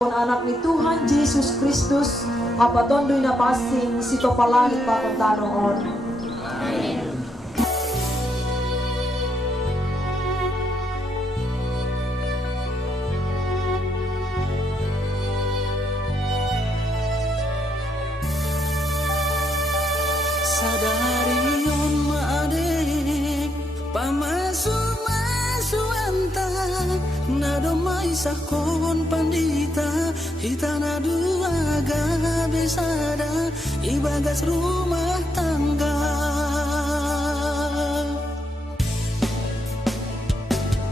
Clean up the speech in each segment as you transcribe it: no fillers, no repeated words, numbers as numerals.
Anak ni Tuhan Jesus Kristus, apatondoy na pasing sito palangit pakuntanoon. Sadari yon maadek pamasu-masuanta nadomay sakon pandita hitana dua besada ibagas rumah tangga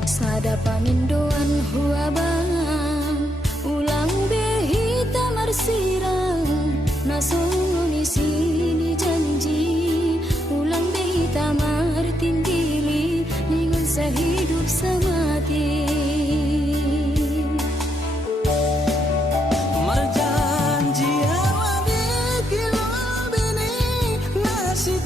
sada pamindoan huabang ulang behita marsirang nasong sini janji ulang behita martindili ningon sa hidup sa mati marjanji awabik kilo bini nasi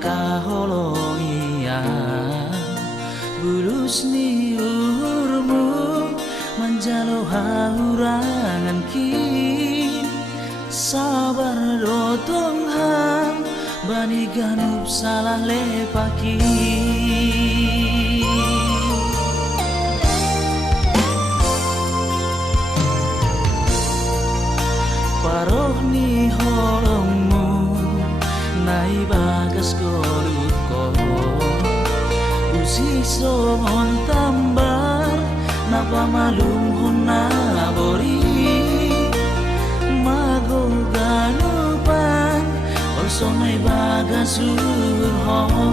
kaholongia bulus ni uhurmu manjalo haurangan ki sabar dotong ham bani ganup salah lepaki paroh ni holongmu nai bagas golutko usi songon tambar napa malum hona bori mago ganupan also nai bagas urhon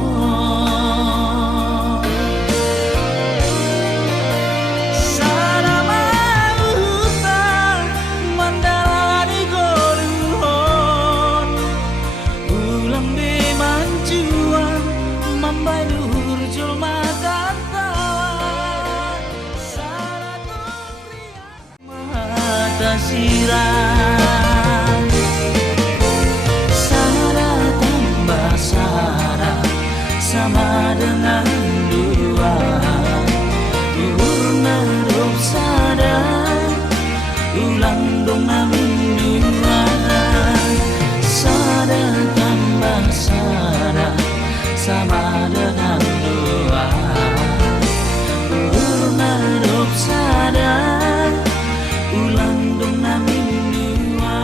sirah Sara tambah Sara sama dengan dua Urna dok sadar ulang dong namin dua Sara tambah Sara sama dengan dua Urna dok sadar ulang dong namin dua.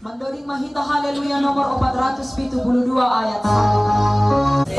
Mandoding Mahita Haleluya nomor 472 ayat 1.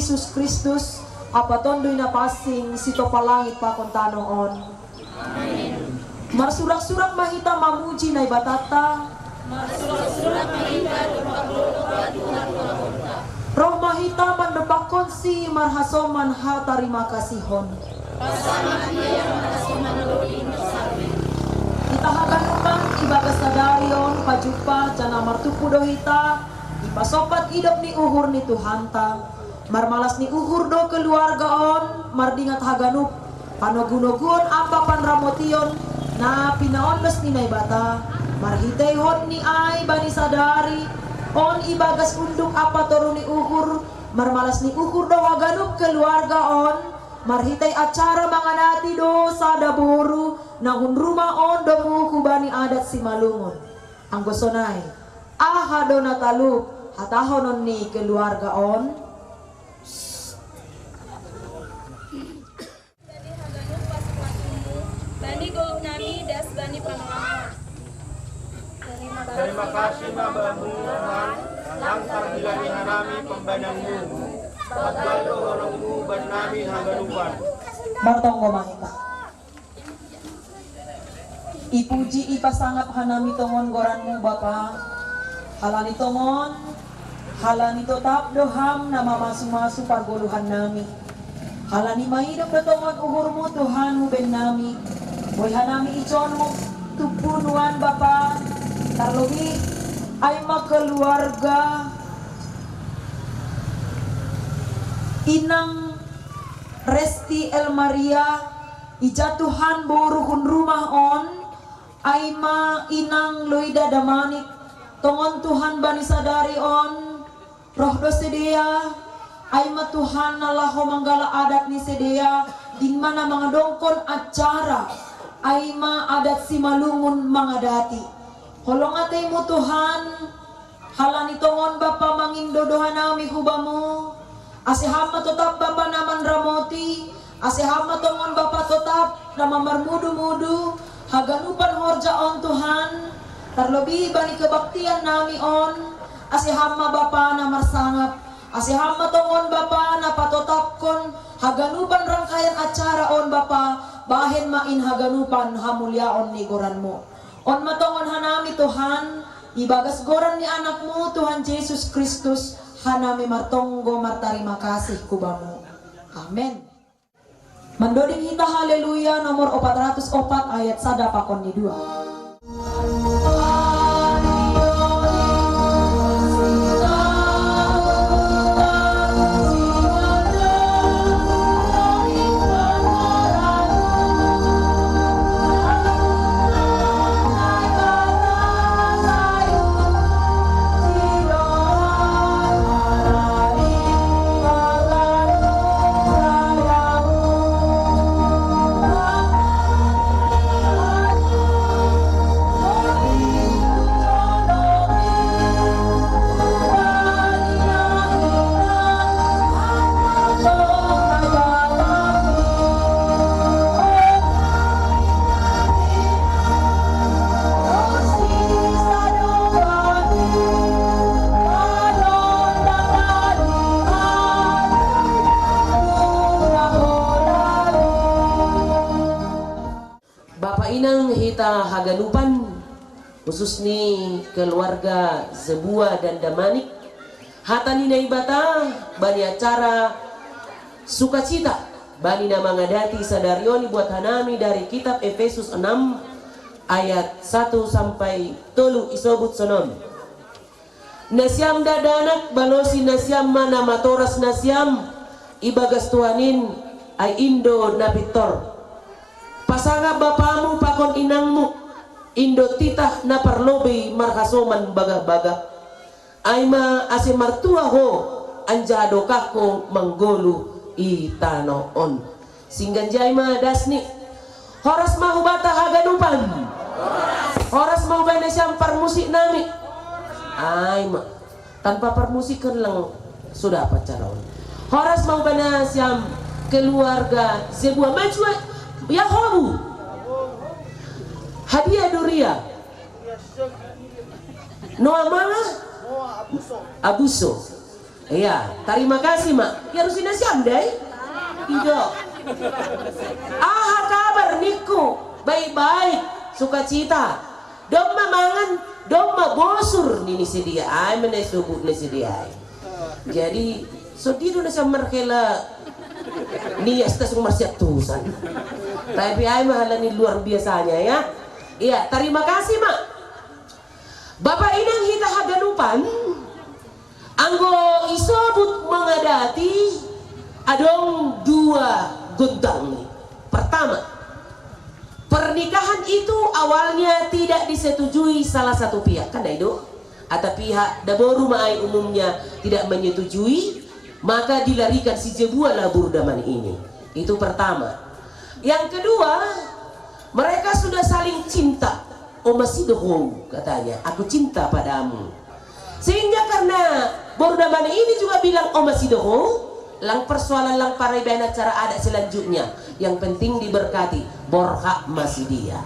Yesus Kristus apa tondoy na pasing sito palangit pakon tanoon. Amen. Marsurak-surak mahita mamuji na ibatata. Marsurak-surak mahita lupagluluwa Tuhan mamunta. Roh mahita mandepakon si marhasoman ha tarima kasihon. Pasama dia marhasoman lulin sarwi. Itahaganukan ibagas na darion pajupa cana martupu dohita ipasopat idop ni uhur ni Tuhanta. Marmalas ni uhur do keluargaon mardingat haganup panogunogun apa panramotion na pinaonles ni naibata marhitay hon ni ay bani sadari on ibagas unduk apa toru ni uhur marmalas ni uhur do haganup keluargaon marhitay acara manganati do sadaburu nahun rumah on do muku bani adat si malungon anggosonay ahado natalup hatahonon ni keluargaon. Terima kasih Babamu Tuhan, langkar bilangin kami pembadangmu, pagbaldo orangmu ban nami hagalupan. Bartong mahita. Ipuji ipasangap hanami tongon goranmu Bapa. Halani tongon, halani totap doham nama masu-masu pagoluhan nami. Halani mahidop do tongon uhurmu Tuhanmu ben nami. Boy hanami iconmu tupunuan Bapa. Terlebih ay keluarga Inang Resti El Maria ijatuhan boruhun rumah on Aima Inang Loida Damanik tongon Tuhan bani sadari on roh do sedia Aima Tuhan nalaho manggala adat ni sedia di mana mangadongkon acara Aima adat si malungun mangadati holong ataymu Tuhan halani tongon Bapa mangin dodohan nami hubamu asihama tetap Bapa naman ramoti Ase hama tongon Bapa tetap nama marmudu-mudu haganupan horja on Tuhan. Terlebih bani kebaktian nami on. Ase hama Bapa na marsangap. Ase hama tongon Bapa na patotapkon haganupan rangkaian acara on Bapa. Bahen main haganupan hamulyaon ni goranmu. On matongon hanami Tuhan. Ibagas goran ni anakmu Tuhan Yesus Kristus. Hanami martonggo martarima kasih kubamu. Amin. Mandoding hita haleluya nomor 404 ayat 1 pakon ni 2. Haganupan khusus ni keluarga Zebua dan Damanik hatani na ibata bani acara sukacita bani na mangadati sadarioni buat hanami dari kitab Efesus 6 ayat 1 sampai 3 isobut sonon. Nasyam dadanak balosi nasyam mana matoras nasyam ibagas tuanin ay indo napitor. Pasanga bapamu pakon inangmu indo titah na parlobe markasoman baga-baga ayma ase martua ho anjado kako manggolu itanoon singgan jayma dasni horas mahubata haganupan horas mahubana siyang parmusik nami ayma tanpa permusikan lang sudah pacaran horas mahubana siyang keluarga Zebua majwa Yahobu hadiah Duria Noah mana Abuso iya terima kasih mak ya rusina siandai tidak kabar niku baik-baik sukacita domma mangan domma bosur nini sedia ay menai subut ni sedia jadi so dido na sa markela nias tas umarsiat tusan tapi ay mahalani luar biasanya ya. Iya, terima kasih mak. Bapak inang hita haganupan anggo isobut mengadati adong dua gondang. Pertama, pernikahan itu awalnya tidak disetujui salah satu pihak kan itu atau pihak daboru maai umumnya tidak menyetujui maka dilarikan si Zebua labur daman ini. Itu pertama. Yang kedua, mereka sudah saling cinta. Oh masih dohong katanya, aku cinta padamu. Sehingga karena Bordaman ini juga bilang oh masih dohong, lang persoalan lang para ibadah acara adat selanjutnya. Yang penting diberkati, borhak masih dia.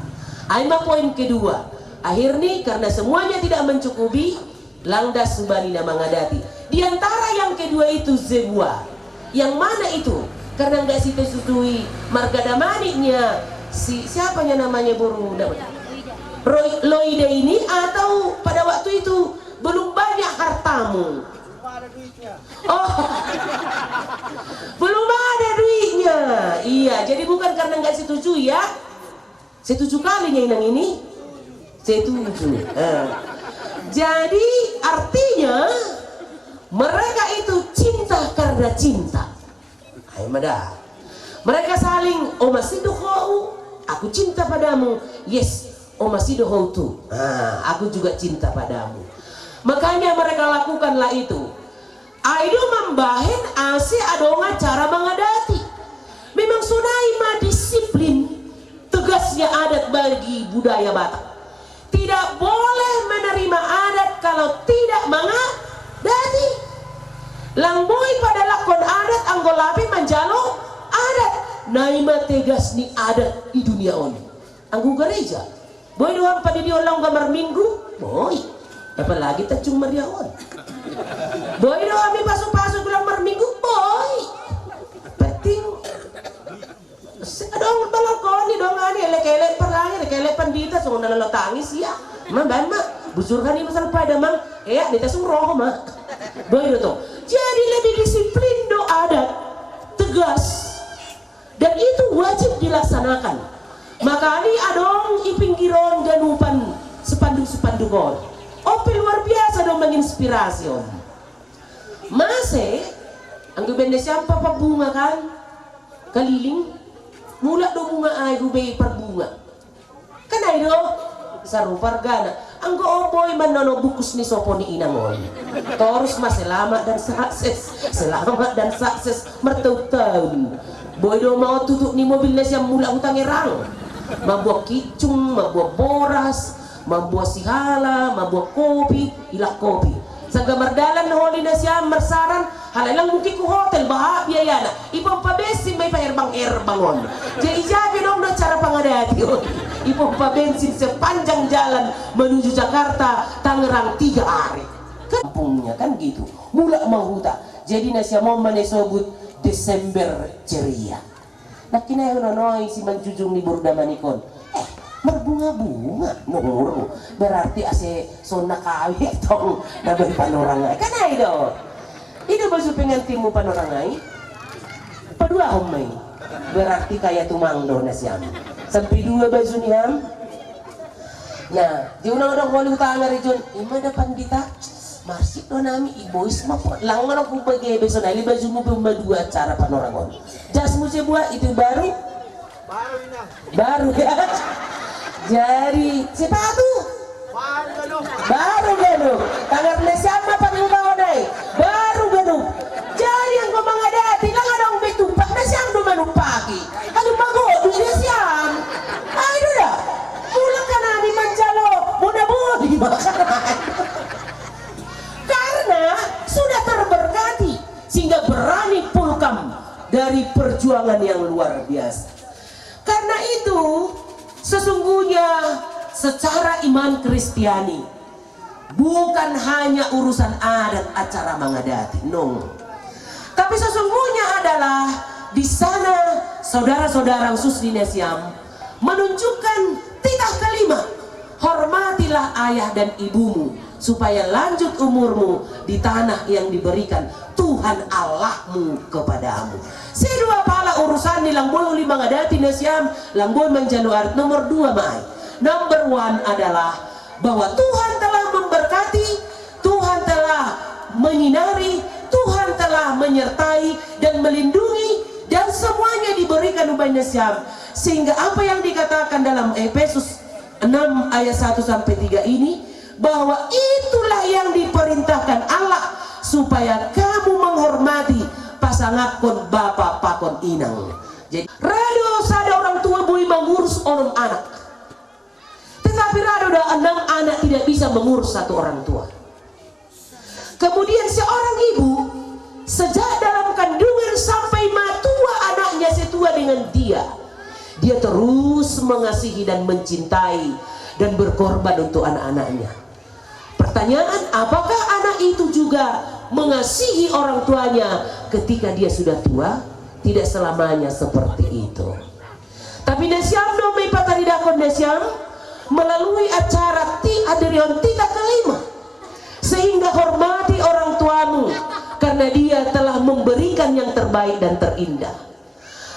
Aima poin kedua, akhirnya karena semuanya tidak mencukupi, langdas subalina mengadati. Di antara yang kedua itu Zebua. Yang mana itu? Karena nggak disetujui marga damaniknya siapanya namanya buru Loida ini atau pada waktu itu belum banyak hartamu oh belum ada duitnya iya jadi bukan karena nggak setuju ya setuju kalinya inang ini setuju jadi artinya mereka itu cinta karena cinta. Hai mada. Mereka saling oh masih dohou, aku cinta padamu. Yes, oh masih dohou tuh. Aku juga cinta padamu. Makanya mereka lakukanlah itu. Aido membahen ase adonga cara mengadati. Memang sunaima disiplin tegasnya adat bagi budaya Batak. Tidak boleh menerima adat kalau tidak mengadati. Langboy pada lakon adat anggolapi menjalo adat naima tegas ni adat di dunia on. Anggu gereja. Boy doang pada dia ulang gambar minggu. Boy. Apalagi tacung mariaon. Boy doang kami pasok-pasok gambar minggu. Boy. Penting. Dong tolong koni dong ani elek-elek perlangi elek-elek pandita so nalalotangis ya. Mambang mak busurkan ini pasal pada mang. Dita suruh mak. Boy do. Jadi lebih disiplin do adat. Tegas. Dan itu wajib dilaksanakan. Maka ini adong ipinggiron ganupan sepanduk-sepanduk on. Opil luar biasa dong menginspirasi on. Mase, anggo bende siapa bunga kan? Kaliling. Mula do bunga ay gubay perbunga. Kanay do sarupar gana. Anggo oboy man nono bukus ni sopo ni inamon. Terus mas selamat dan sukses. Selamat dan sukses mertahun-tahun. Boy do mau tutup ni mobil na siya mula utang erang. Mabuah kicung, mabuah boras, mabuah sihala, mabuah kopi, ilak kopi. Sa gamardalan na holi na siya marsaran, halalang mungkin ku hotel bahagia yana. Ipong pabensin may paerbang-erbangon. Jadi jabi dong na cara pangadati on. Ipong pabensin sepanjang jalan menuju Jakarta, Tangerang 3 hari. Kampungnya kan gitu. Mula menghuta. Jadi na siya mau menesobut Desember ceria. Nah kina yung nonoy si manjujung ni Burdamanikon. Berbunga-bunga nunguru berarti ase sona kawi tong nabay panorangai kanay do itu baju pengantimu panorangai padua homay berarti kaya tumangdo na siyam sampai 2 baju niyam nah di unang-unang wali utanga region ima dapan kita masih do nami ibois mapot lang nga kung bagay beso na ili baju mo bumadua acara panorangon jas mo siya buha itu baru ya. Jadi sepatu baru ganu tangan siapa pangunay baru ganu jadi yang kau mengadati lang adong betumpak na siyang dumanupaki ano mago dunia siyang ay doon pulang ka namin manjalo muna-muna karena sudah terberkati sehingga berani pulkam dari perjuangan yang luar biasa. Karena itu sesungguhnya secara iman Kristiani bukan hanya urusan adat acara mengadati, no. Tapi sesungguhnya adalah di sana saudara-saudara khusus di Nesiam menunjukkan titah kelima, hormatilah ayah dan ibumu supaya lanjut umurmu di tanah yang diberikan Tuhan Allahmu kepadamu. Sedua pala urusan ni langbon 5 ngadati na siyam, langbon man Januari. Nomor 2 mai. Number 1 adalah bahwa Tuhan telah memberkati, Tuhan telah menyinari, Tuhan telah menyertai dan melindungi, dan semuanya diberikan umat Nesiam. Sehingga apa yang dikatakan dalam Efesus 6 ayat 1 sampai 3 ini, bahwa itulah yang diperintahkan Allah supaya kamu menghormati pasangakon bapak pakon inang. Jadi rado sada orang tua boleh mengurus orang anak, tetapi rado ada 6 anak tidak bisa mengurus 1 orang tua. Kemudian seorang ibu sejak dalam kandungan sampai matua anaknya setua dengan dia terus mengasihi dan mencintai dan berkorban untuk anak-anaknya. Pertanyaan, apakah anak itu juga mengasihi orang tuanya ketika dia sudah tua? Tidak selamanya seperti itu. Tapi Nesiam no may pataridakon Nesiam melalui acara aderion tita kelima, sehingga hormati orang tuamu karena dia telah memberikan yang terbaik dan terindah.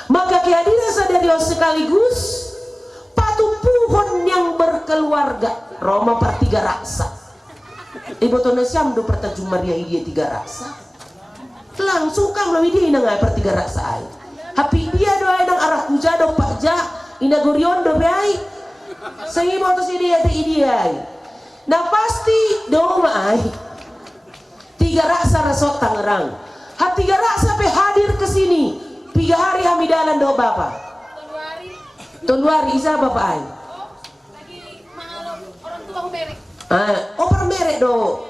Maka kehadiran sadarion sekaligus patu pohon yang berkeluarga Roma per 3 raksa. Ibu to Nesiam do pertajung Maria dia 3 raksa. Langsung kang lawi dia inang per 3 raksa ay. Happy dia do ay nang arah kuja do pakja inagorion do ay. Sehingga to si dia ay. Nah pasti do ay 3 raksa resort Tangerang. 3 raksa pe hadir ke sini 3 hari hamidalan do bapak. Tonwari isa bapak ay. Orang merek do.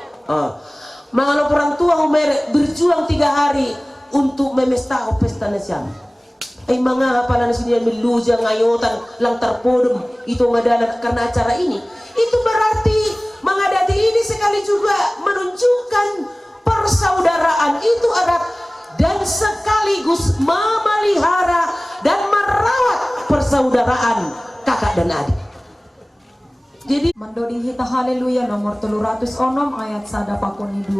Mengalami orang tua merek berjuang 3 hari untuk memesta pesta Nesiam. Ay mga hapalan sinian miluja ngayotan lang terpodem itu ngadalan karena acara ini. Itu berarti mga dati ini sekali juga menunjukkan persaudaraan itu ada dan sekaligus memelihara dan merawat persaudaraan kakak dan adik. Jadi Mandoding hita haleluya nomor 306 ayat 182.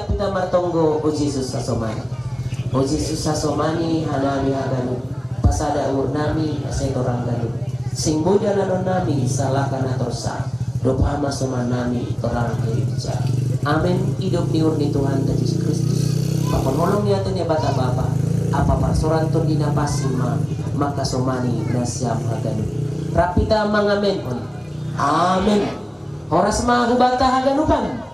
Pita martonggo o Jesus sasomani. O Jesus sasomani hanami haganu. Pasada ur nami asetorang ganu. Sing buja lanon nami salakan atorsa. Dopa masoman nami torang kerja. Amin. Hidup niur ni Tuhan Yesus Kristus. Papanolong niya ya bata bapa. Apa parsoran to dinapasima maka somani nasyam haganu. Rapita mangamen on. Amin. Horas mahubata haganupan.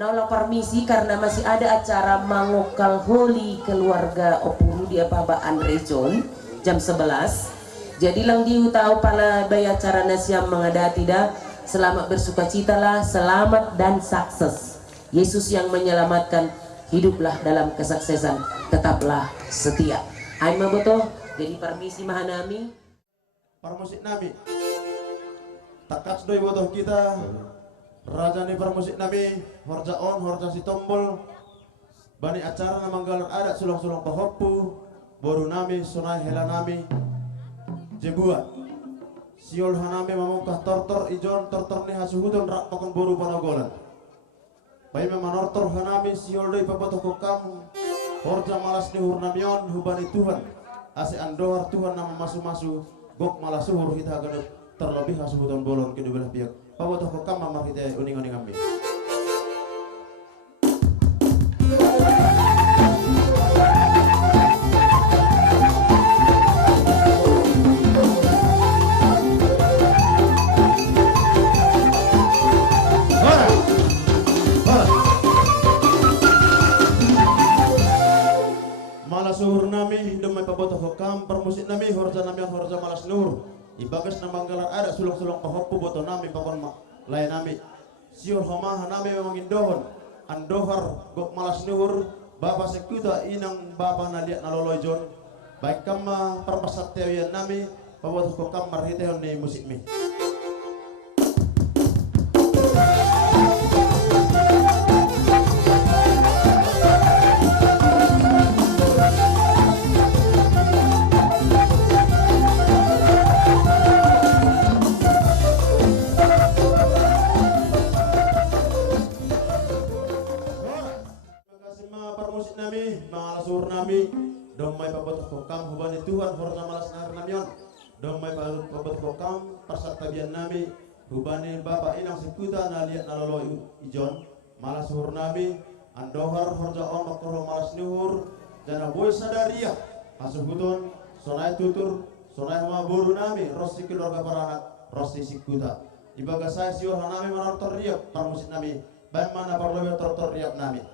Nolak permisi karena masih ada acara mangokal holi keluarga Opuru di Apabaan Region jam 11. Jadi lang diu tahu pala bay acara nasyam mengadati dah. Selamat bersukacitalah, selamat dan sukses. Yesus yang menyelamatkan, hiduplah dalam kesuksesan, tetaplah setia. Ay maboto, jadi permisi mahanami. Permusik nami. Takat doi botoh kita. Raja ni permusik nami, horja on, horja si tombol. Bani acara na manggalar adat sulong-sulong pahoppu. Boru nami, sunai hela nami. Jebua. Siol hanami mamukah tortor ijon, tortor ni hasuhudon rak makon boru panogolan. Bayi memanortor hanami, siol doi pabotoh kokam. Horja malas ni hurnamion, hubani Tuhan. Ase andohar Tuhan nama masu-masu. Gok malas suhur kita akan terlebih hasuhudon bolon kedua belah pihak. Pabotoh kokam mamar kita uning-uning ambil. Malas suhur nami, demai pabotoh kokam, permusik nami, horja malas nur. Ibagas na manggalar ada sulong-sulong pahoppu boto nami pakon lain nami. Siur homaha nami memang indohon. Andohar gok malas nuhur. Bapa sekuta inang bapa naliat naloloy jon. Baik kama perpasat tewian nami. Pabotoh kokam marhitehon ni musik mi. Domai pabotoh kokam hubani Tuhan horja malas nar namion. Domai pabotoh kokam persat tabian nami hubani bapa inang sekuta naliat nalolo ijon malas suhur nami andohar horja on makroh malas nuhur jana boy sadariah hasuhudon sonai tutur sonai hama boru nami rosi keluarga paranak rosi sekuta ibaga saya siur hanami manortor riap parmusit nami baik mana parlobe tortor riap nami.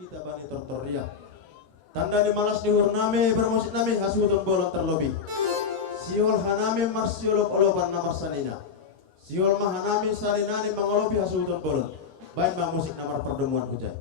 kita bani tortoria. Tanda ni malas ni hurnami bermusik nami hasutun bolon terlobi. Siol hanami marsiolop oloban namar sanina. Siol mahanami sarinani mangolobi hasutun bolon. Baik bang musik namar pertemuan hujan.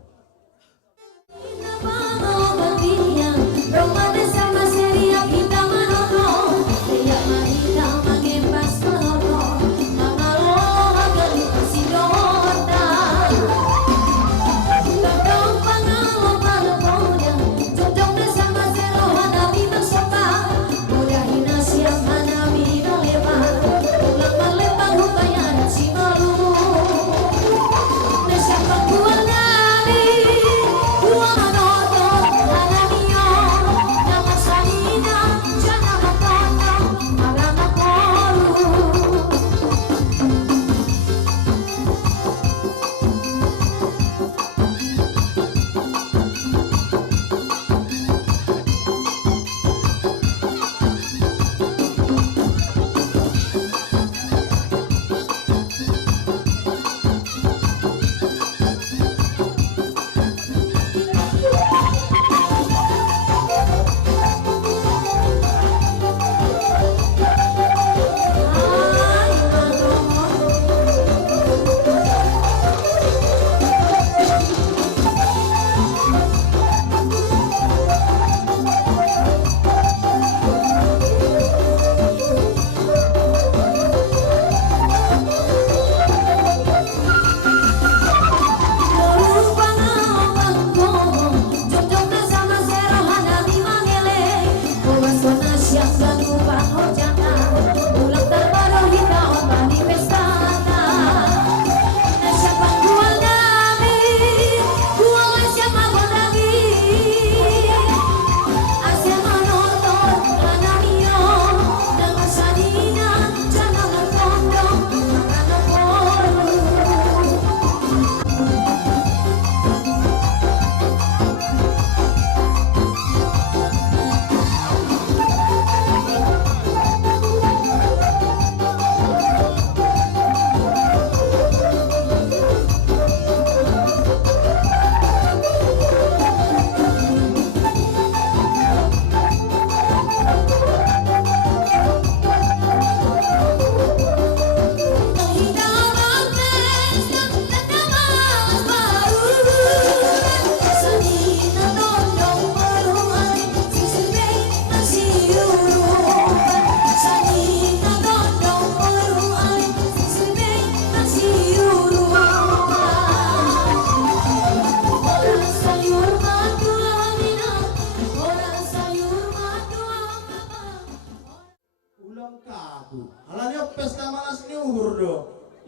Alanya pesta malas ni uhur do.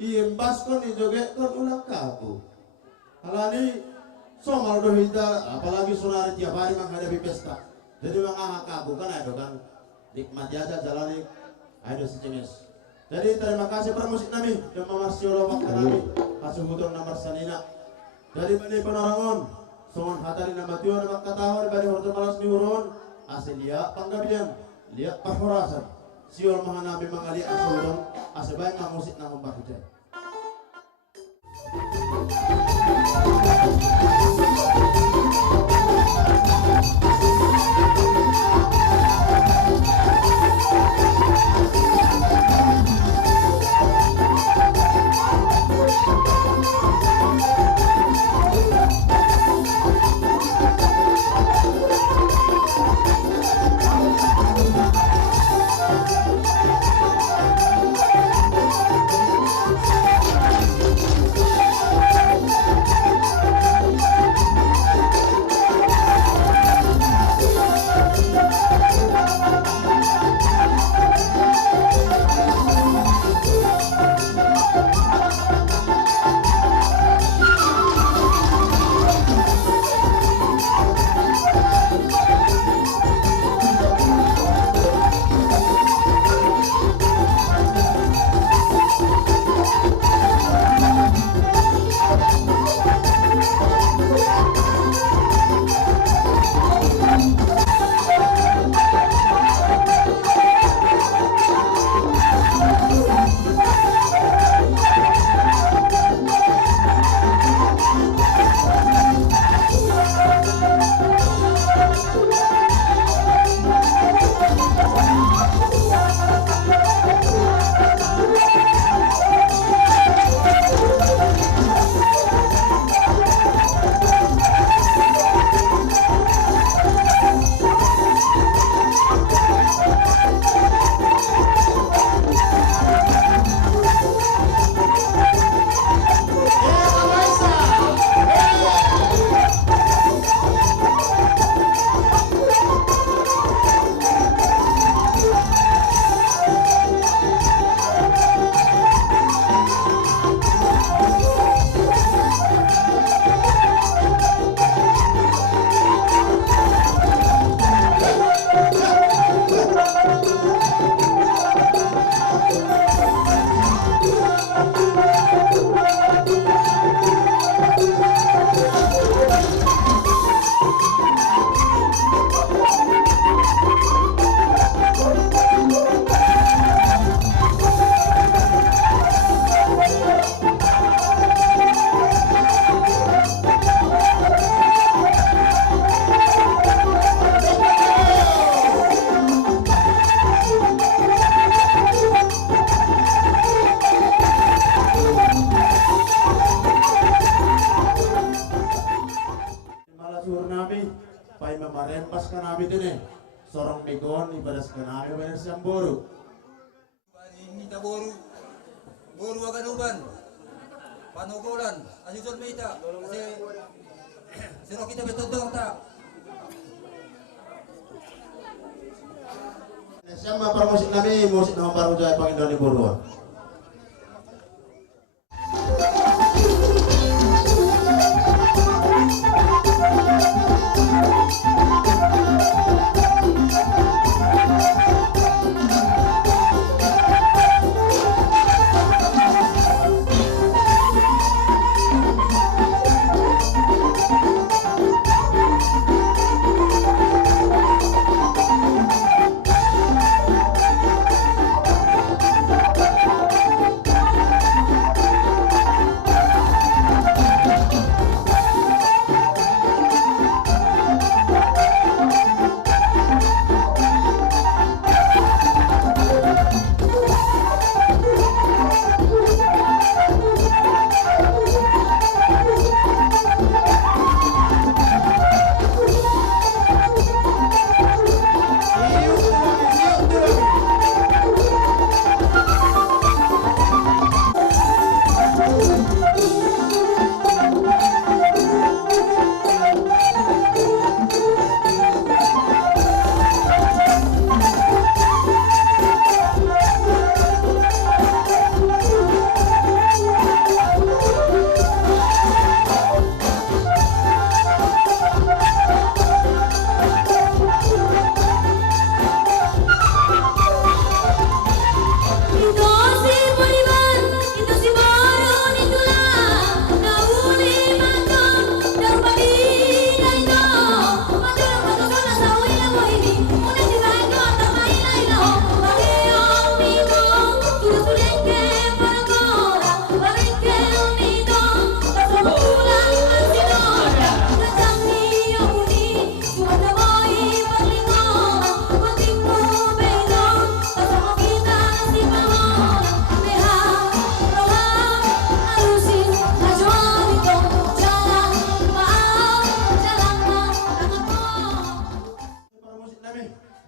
Iembas kon ijoget kon ulang kaku. Alani somal do hita apalagi sonari tiap hari menghadapi pesta. Jadi mangah kaku kan ada kan nikmati aja jalani ada sejenis. Jadi terima kasih permusik nami yang memarsiolo waktu nami asuh hutun nomor sanina. Dari bani penarangon songon hatari nama tiwa nama katawar bani hortu malas ni urun asal liak panggabian liak pahurasan. Siol mahanabi mangali asurong asabay nga musik na mabahujan. suhur nami, pai memarempas ka nami dini. Sorong migon ibadas ka nami bener siyang boru. Kita boru akan uban panugulan ayusun mita kasi sino kita betodong ta Siyama para musik nami, musik na baru jaya Panginoon ni Buruan.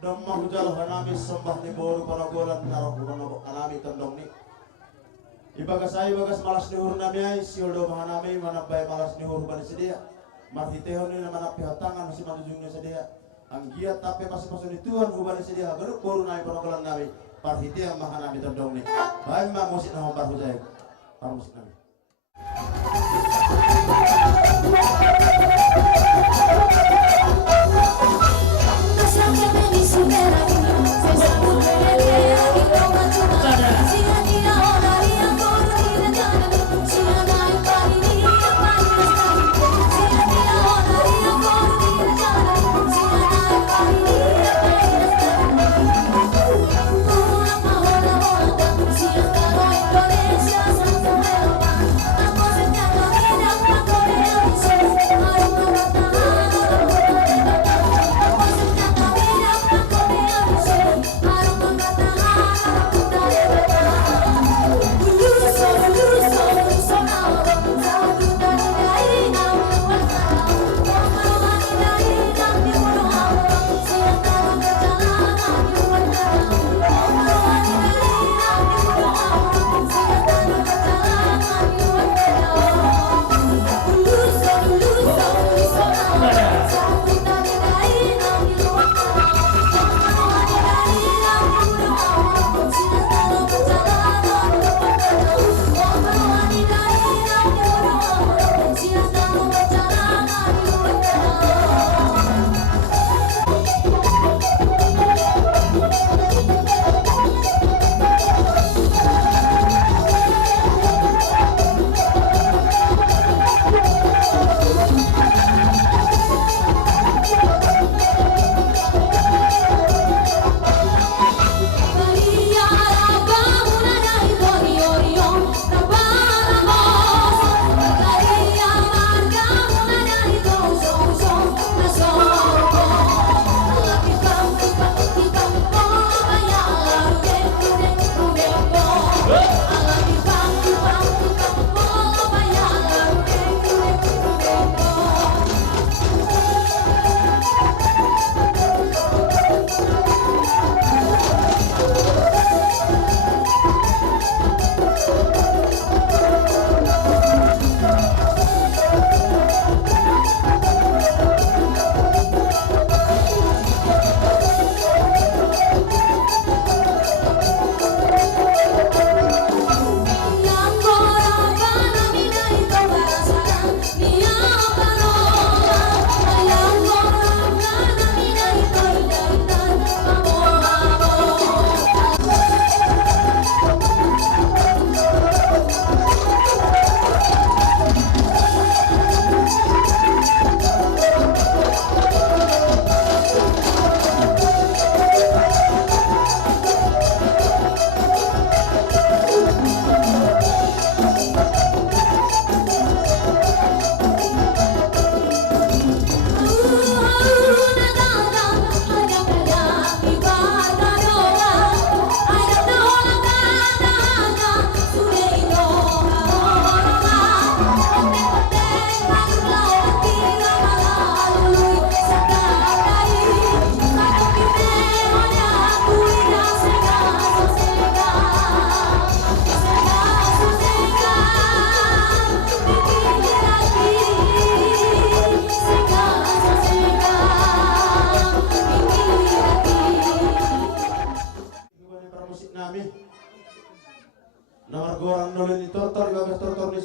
Damang jalo hanami sembah ni boru panagolan naroh bukan hanami tondong ni. Ibagas ay bagas malas ni hur nami ay sioldo hanami manapay malas ni hur bani sedia. Marhitehon ni naman pihatangan masih matujung ni sedia. Ang giat tapi pasang ni Tuhan hubani sedia. Geruk boru nami panagolan nami. Parhiteh mahanami tondong ni. Baik ma musik na hombar hujay. Parmusik nami. Indonesia,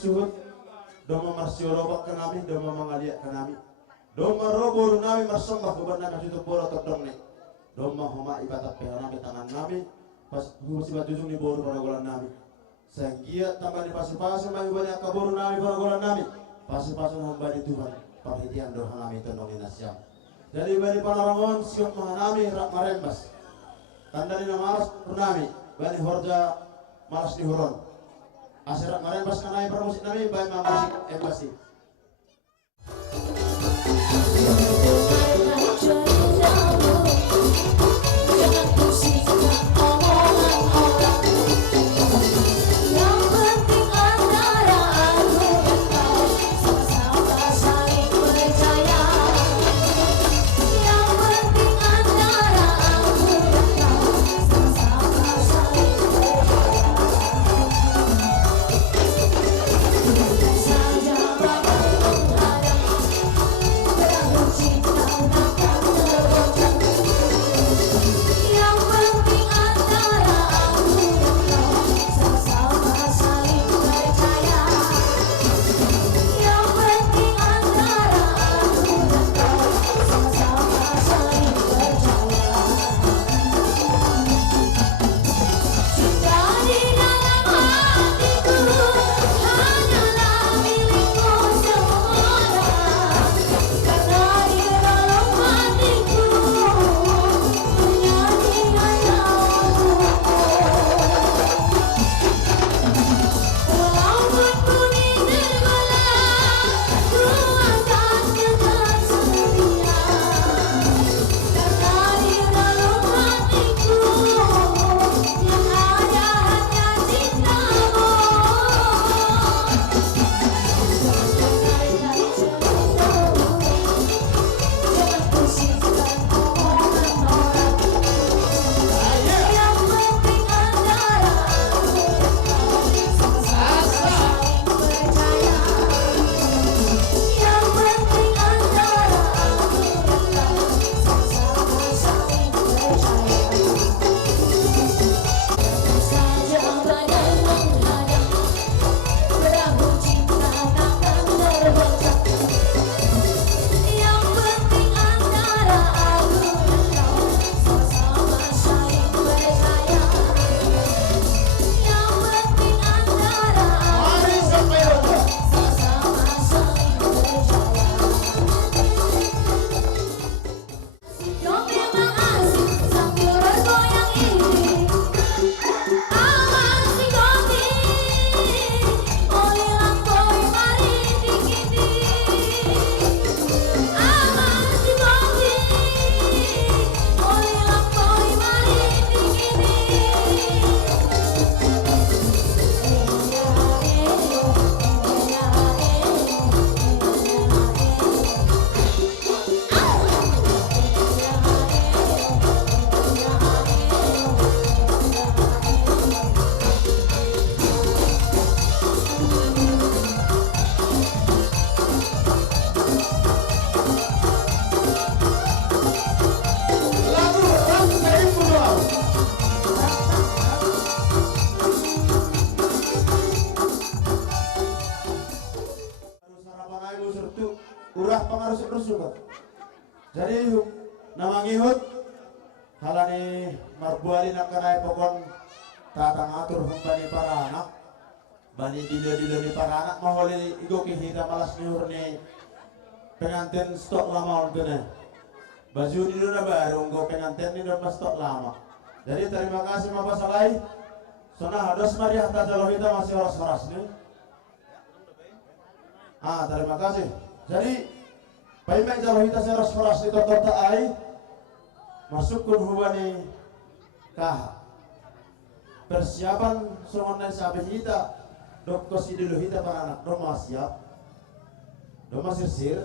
suhut, doma marsiolobak ke nami, doma mangaliat ke nami, doma robo nami marsembah beban nami situ boro terdong nih, doma homa ibatat pehana nami tangan nami, pas husi batujung ni boru paragolan nami, senggiat tambah di pasir-pasir nami banyak kaboru nami paragolan nami, pasir-pasir hamba di Tuhan, perhatian doa nami tendongin nasyam. Jadi bani panarangon siok mahanami rak marembas, tanda di namaras purnami, bani horja malas dihuron. Asirat marembas kanai permusik nami bani mamusik embasi. urah pengaruh rusuk. Jadi nama ngihut halani marbuali nak kanai pokon tatang atur bani para anak bani dila ni para anak maholi igo kihita malas ngihur ni pengantin stok lama untune baju di na baru nggo pengantin ni udah stok lama. Jadi terima kasih Bapak Salai. Sona hados mariah tajalohita masih horas-horas nih. Terima kasih. Jadi paimeng jalohita horas-horas itu tota ai masuk kun hubani kah persiapan songon sabe hita dok kosi dulu hita para anak doma siap doma sirsir.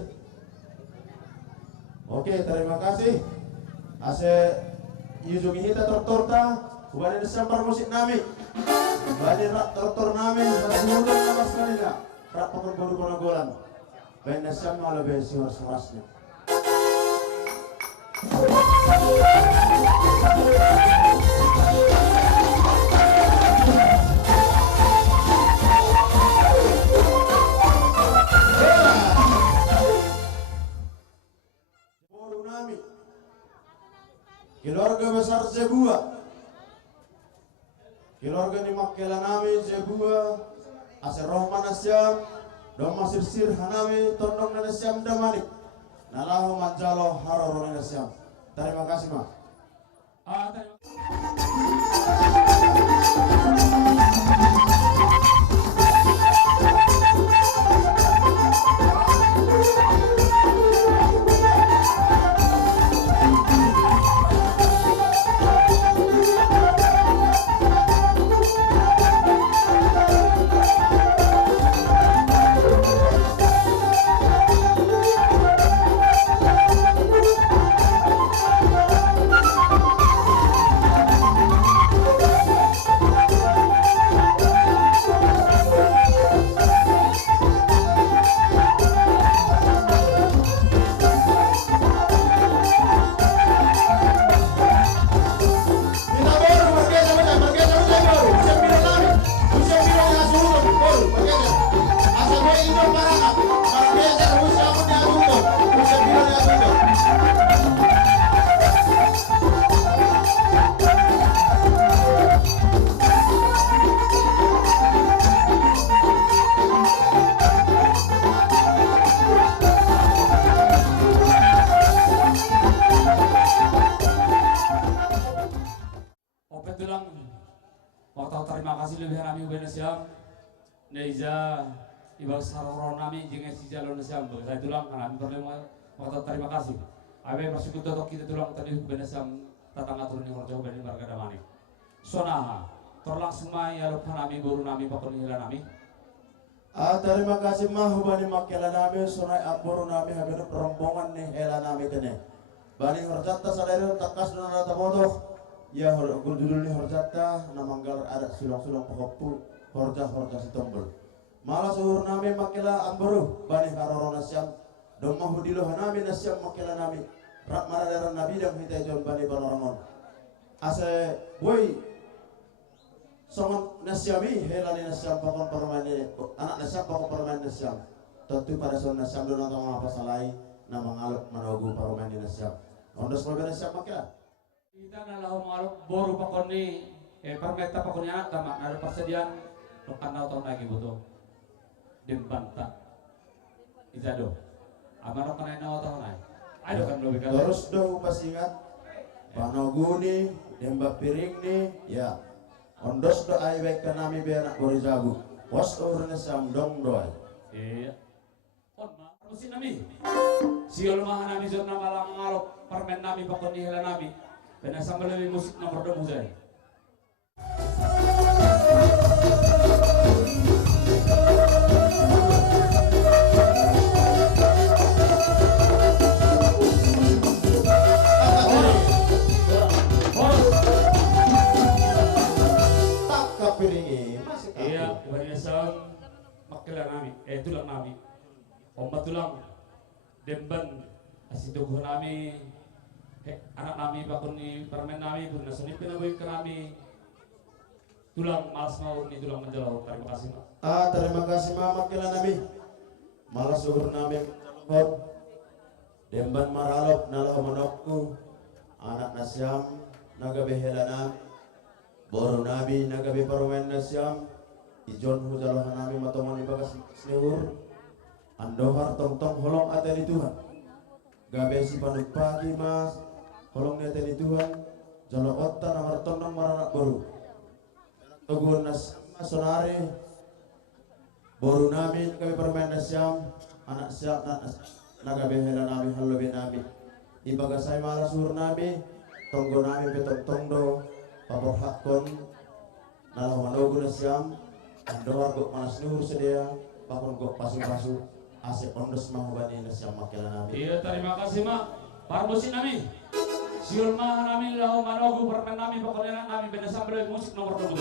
Oke, terima kasih. Ase yujungi hita torta hubani Desember musik nami bani rak tortor nami rasulullah nama sekali nak rak pokon baru konogolan bani Desember malah besi horas-horasnya. nami. Keluarga besar Zebua. Keluarga ni Makela nami Zebua. Asir Rohman Asyam. Doma Sirsir Hanami Tondong Nasyam Damanik. Nalahu Manjalo Haroro Nasyam. Terima kasih, Ma. Terima kasih lebih nami ubah siam Neiza ibal saroro nami jeung si jalur siam saya tulang kami perlu waktu terima kasih abe masih kudu kita tulang tadi ubah siam tatang atur ni warga ubah warga damani sonaha terlangsung mai ya lupa nami guru nami pakon hila nami terima kasih mah bani Makela nami sonai aburu nami habis rombongan nih hela nami tene bani horjata sadari takas nana tabodoh ya guru judul ni horjata namanggal ada sulong-sulong pokokpu horja si tombol malah suhur nami Makela amburu bani karoro nasyam domah hudilo nami nasyam Makela nami rak maradaran nabi dan hitai jon bani banoramon ase boy songon nasyami helani nasyam pakon permain anak nasyam pakon permain nasyam tentu pada son nasyam do nonton apa salai nama ngaluk manogu permain nasyam ondos permain nasyam Makela kita adalah mengaluk boru pakon ni permeta pakon anak tamak ada persediaan lokan tahun lagi butuh dembanta izado amano kana na tahun lagi ayo kan lebih kan terus do pas ingat panogu ni demba piring ni ya ondos do ay wek kanami be anak borizabu was urne sam dong doy iya on ma musin nami siol mah nami zon na malang ngalok permen nami pakon ni hela nami dan sambil lebih musik nomor 2 musai iya warisan Makela nami tulang nami omat tulang demban asituguh nami anak nami bakun ni permen nami pun nasunip pinaboy ke nami tulang malas mau ni tulang menjelau terima kasih Pak terima kasih Ma Makela nami malas suhur nami menjelokot demban maralop nalah manokku anak nasyam naga behela nami boru nabi naga be permen nasyam ijon hujalah nami matomani bagas sneur andohar tong holong ateni Tuhan gabe si panuk pagi mas holong ateni Tuhan jalo otta namar tondong maranak boru tugun nas sonare boru nami kami permen nasyam anak syam naga be hela nami hallo be nami ibaga say mala sur nami tonggo nami betok tongdo papor hakon nalah manogu nasyam andohar gok manas nuhur sedia pakon gok pasu-pasu asep ondos mahubani nasyam Makela nami iya terima kasih Ma parmusin nami siul mah nami lahu manogu permen nami pokoknya nami beda sambil musik nomor 2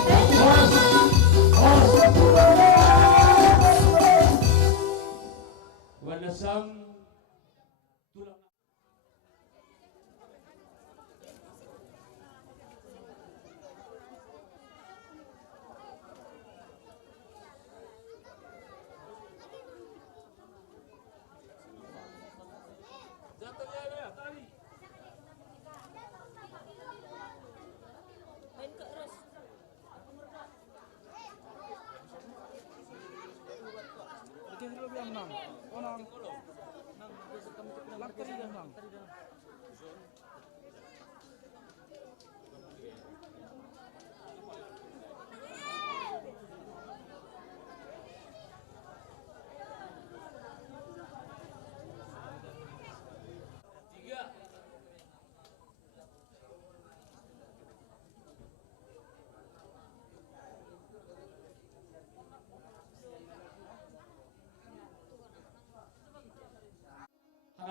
Terima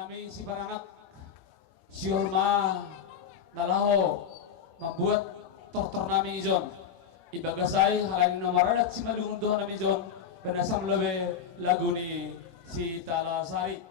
nami si Paranak si Urma nalaho membuat tortor nami ijon ibagasay halain nomaradat si malunduh nami ijon penasam lebe lagu ni si Talasari.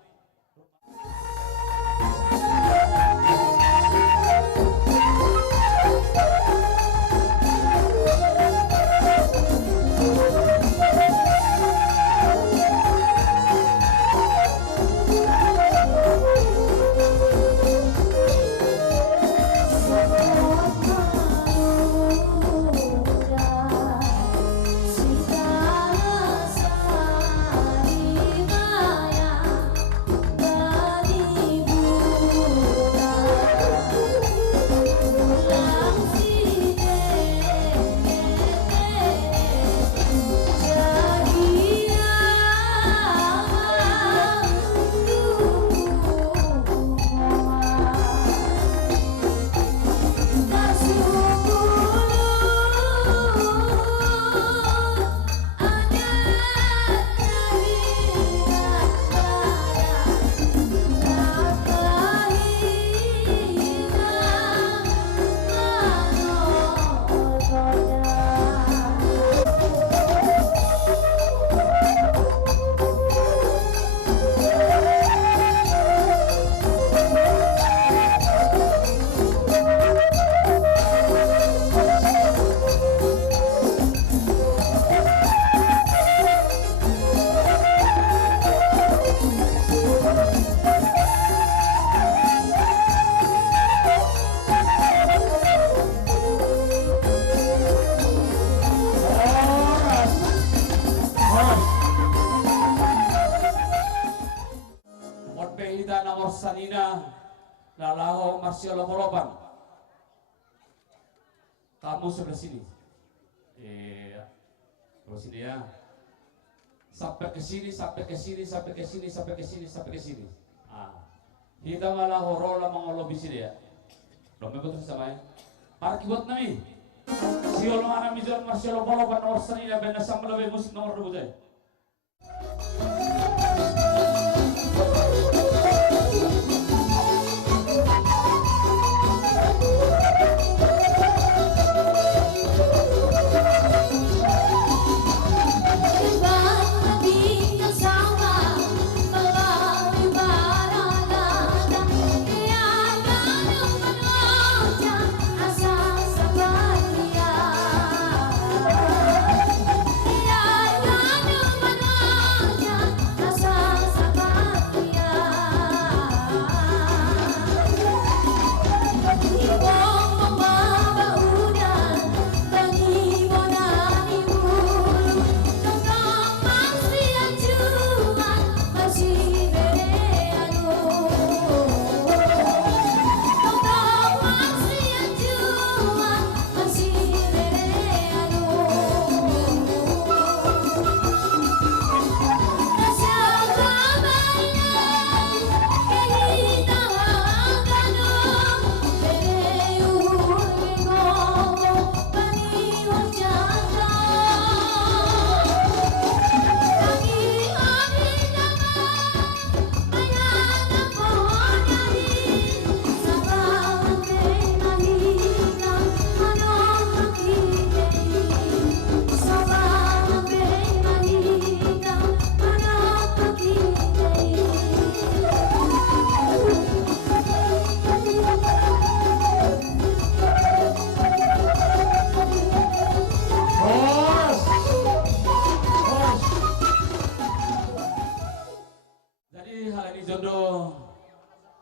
Pehida nomor Sanina Lalaho Marsialo Polopan. Kamu sebelah sini. Terus sini ya. Sampai ke sini, sampai ke sini, sampai ke sini, sampai ke sini, sampai ke sini. Kita malah horola mengolobi sini ya. Belum betul sama ya. Para kibat nami. Siolo ana mizon Marsialo Polopan nomor Sanina benda sama lebih musik nomor 2 saya.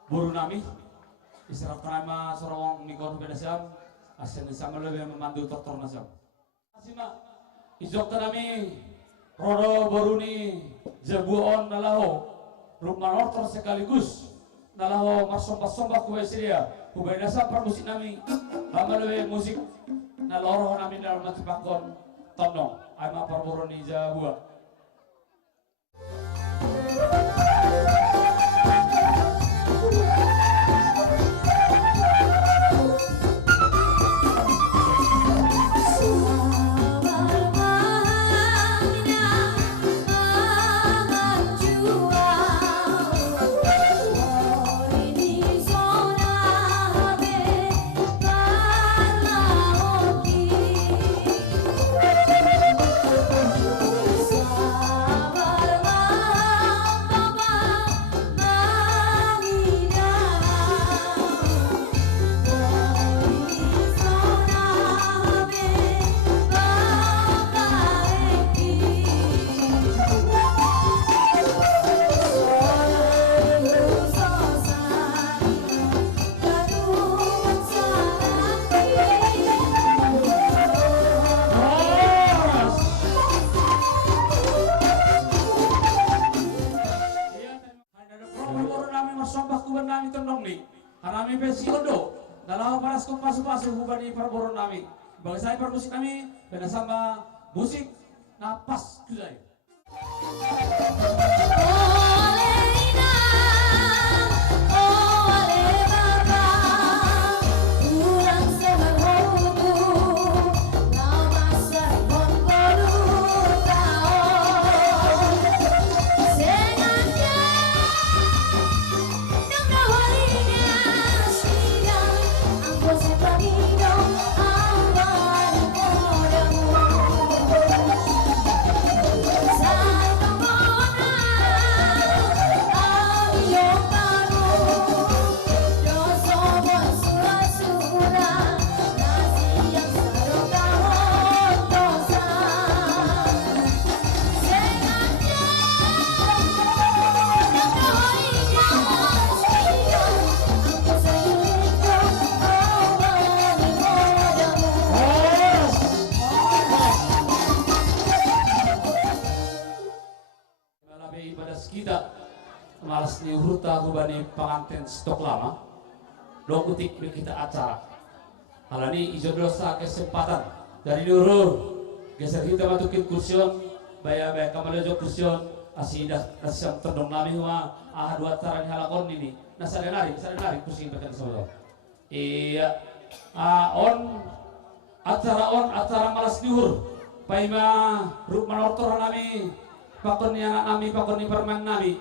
Buru nami istirahat nama sorong nikon bedasam asen sama lebih memandu tortor nasam asima izok nami rodo boruni jabuon nalaho rumah ortor sekaligus nalaho marsomba kuwe sedia kubedasam permusik nami lama lebih musik naloro nami dalam matipakon tondong ama parboroni jabua. nami pensi ondo. Dalam paras kong pasu-pasu hubani perboron nami. Bagi saya permusik kami beda sama musik napas kudai. Kita malas ni hurta hubani pengantin stok lama dong kutik kita acara hal ini ijo dosa kesempatan dari dulu geser kita matukin kursion baya kamalejo kursion asidah asyam terdong nami wa dua acara ni halakon ini nasadenari kursi bakan solo iya acara malas diur paima ruk manortor nami pakon ni anak nami, pakon ni permen nami.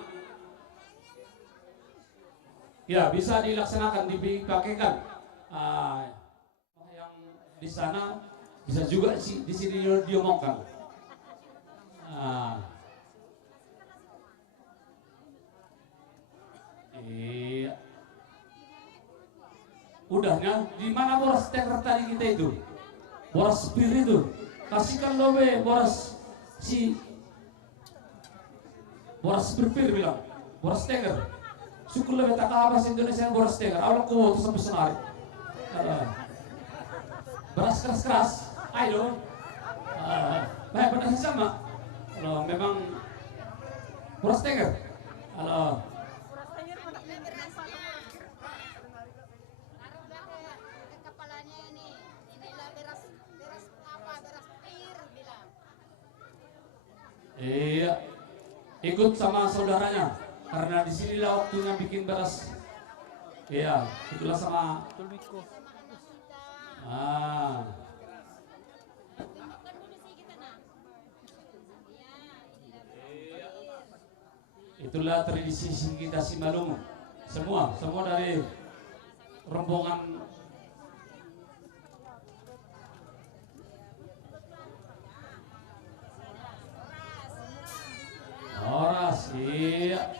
Ya, bisa dilaksanakan, dipakaikan. Yang di sana bisa juga di sini diomongkan. Iya. Udahnya, di mana boras teker tadi kita itu? Boras bir itu. Kasihkan lobe boras boras berpir bilang, boras teker. Syukur lebih tak kalah bahasa Indonesia yang boras teker. Awal kuat sampai senari. Beras keras-keras, ayo. Baik pada sama. Kalau memang boras teker. Halo. Kepalanya ini inilah beras apa beras pir bilang. Iya. Ikut sama saudaranya karena disinilah waktunya bikin beras. Iya, itulah sama. Itulah tradisi kita Simalungun. Semua dari rombongan Oras, iya.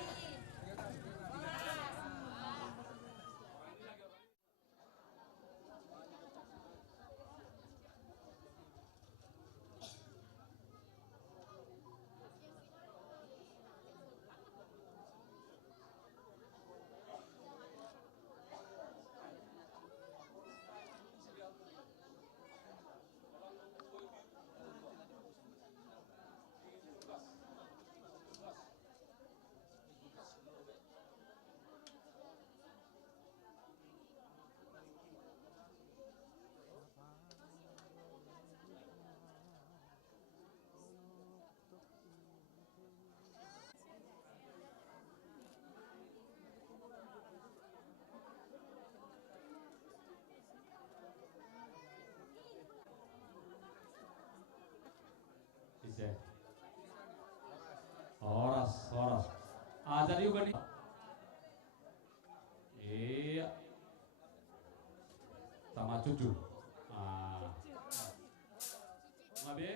Oras. Jadi juga nih. Iya. Sama cucu. Ngabe?